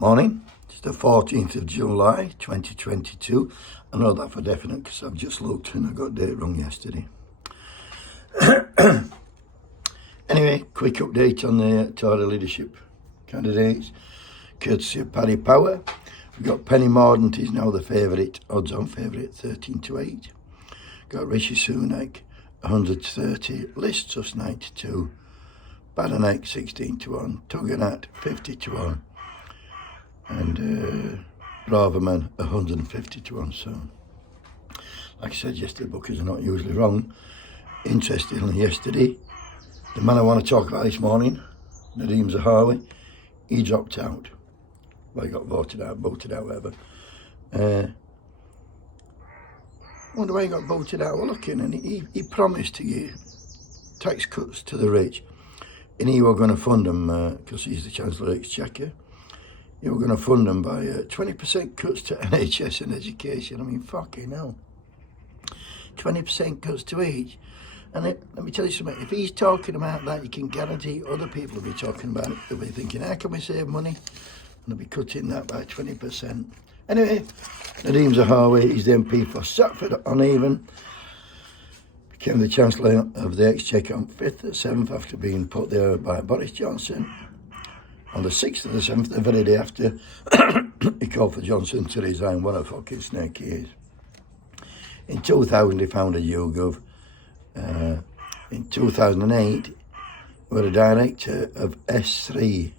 Morning, it's the 14th of July 2022. I know that for definite because I've just looked and I got the date wrong yesterday. Anyway, quick update on the Tory leadership candidates. Courtesy of Paddy Power, we've got Penny Mordaunt, he's now the favourite, odds on favourite, 13-8. Got Rishi Sunak, 130, Liz Truss 92, Badenoch 16-1, Tuggenat 50-1. And Braverman 150-1. So, like I said yesterday, bookers are not usually wrong. Interestingly, yesterday, the man I want to talk about this morning, Nadeem Zahawi, he dropped out. Well, he got voted out, whatever. Wonder why he got voted out. Well, looking, and he promised to give tax cuts to the rich, and he were going to fund them because he's the Chancellor of Exchequer. You were going to fund them by 20% cuts to NHS and education. I mean, fucking hell. 20% cuts to each. And let me tell you something, if he's talking about that, you can guarantee other people will be talking about it. They'll be thinking, how can we save money? And they'll be cutting that by 20%. Anyway, Nadeem Zahawi is the MP for Stratford-on-Avon. Became the Chancellor of the Exchequer on 5th of 7th after being put there by Boris Johnson. On the 6th of the 7th, the very day after, he called for Johnson to resign. What a fucking snake he is. In 2000, he founded YouGov. In 2008, he was a director of S3.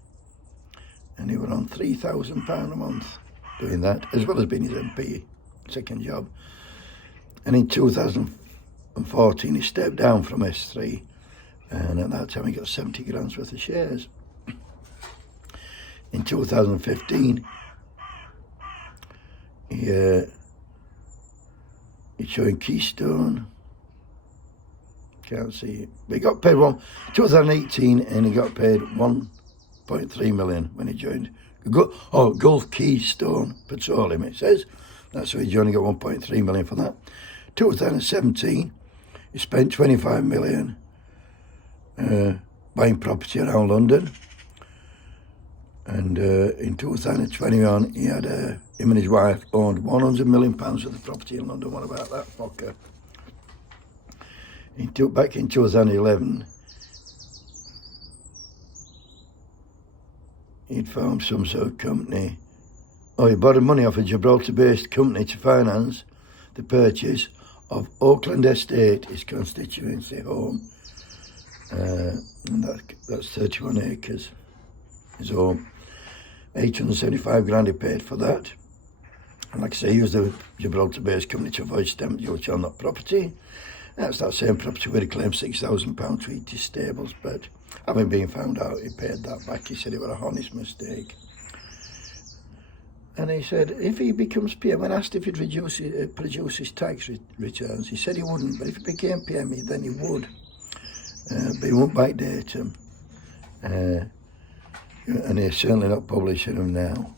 And he was on £3,000 a month doing that, as well as being his MP, second job. And in 2014, he stepped down from S3. And at that time, he got 70 grand's worth of shares. In 2015, he joined Keystone. Can't see it. But he got paid 2018, and he got paid 1.3 million when he joined. Gulf Keystone Petroleum, it says. That's why he joined. He got 1.3 million for that. 2017, he spent 25 million buying property around London. And in 2021, he had him and his wife owned £100 million worth of property in London. What about that fucker? Back in 2011, he'd found some sort of company. Oh, he borrowed money off a Gibraltar-based company to finance the purchase of Oakland Estate, his constituency home. And that's 31 acres, his home. 875 grand he paid for that. And like I say, he used a Gibraltar-based company to avoid stamp duty on that property. That's that same property where he claimed £6,000 to eat his stables, but having been found out, he paid that back. He said it was a honest mistake. And he said if he becomes PM, when asked if he'd produce his tax returns, he said he wouldn't, but if he became PM, then he would. But he won't backdate him. And he's certainly not publishing them now.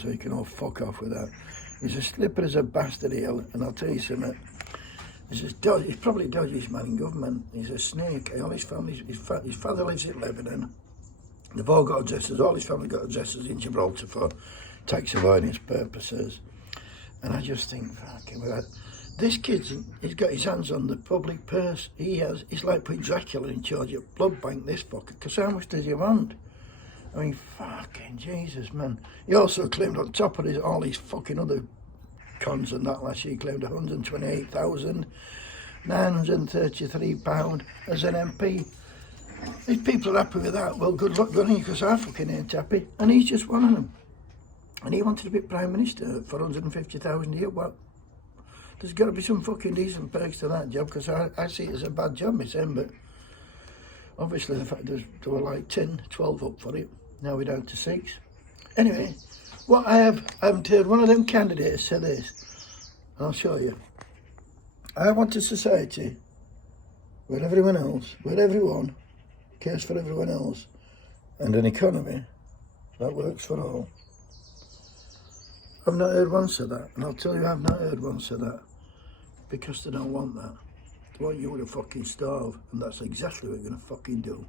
So you can all fuck off with that. He's as slippery as a bastard here, and I'll tell you something. He's probably dodgiest man in government. He's a snake. All his family, his father lives in Lebanon. They've all got addresses. All his family got addresses in Gibraltar for tax avoidance purposes. And I just think, fucking with that. This kid's, he's got his hands on the public purse. He's like putting Dracula in charge of blood bank, this fucker. Because how much does he want? I mean, fucking Jesus, man. He also claimed on top of all these fucking other cons and that last year, he claimed £128,933 as an MP. These people are happy with that. Well, good luck, gunning, because I fucking ain't happy. And he's just one of them. And he wanted to be Prime Minister for 150,000 a year. Well, there's got to be some fucking decent perks to that job, because I see it as a bad job, Miss M, but obviously the fact there were like 10, 12 up for it. Now we're down to 6. Anyway, what I haven't heard one of them candidates say this. I'll show you. I want a society where everyone cares for everyone else, and an economy that works for all. I've not heard one say that, and I'll tell you I've not heard one say that, because they don't want that. They want you to fucking starve, and that's exactly what you're going to fucking do.